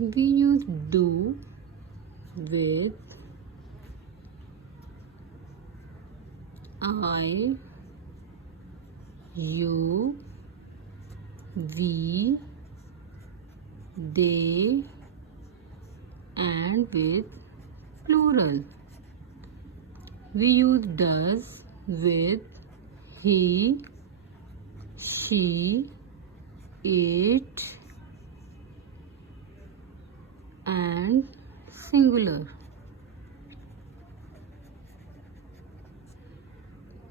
We use do with I, you, we, they, and with plural. We use does with he, she, it, and singular.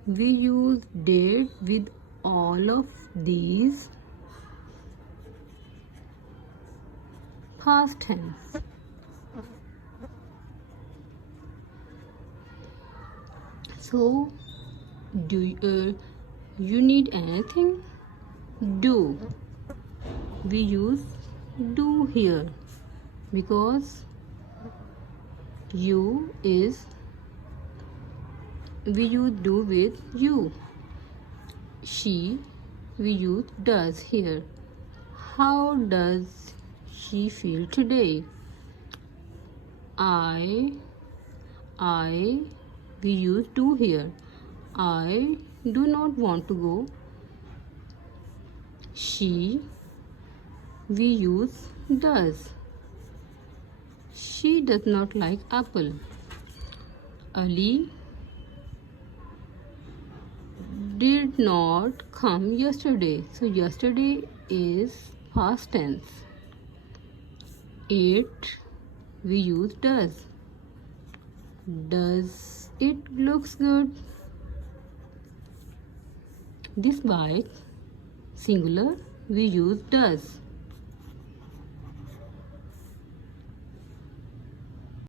We use did with all of these past tense. So, do you need anything? Do. We use do here because you is, we use do with you. She, we use does here. How does she feel today? I, we use do here. I do not want to go. She, we use does. She does not like apple. Ali did not come yesterday. So yesterday is past tense. It, we use does. Does it looks good? This bike, singular, we use does.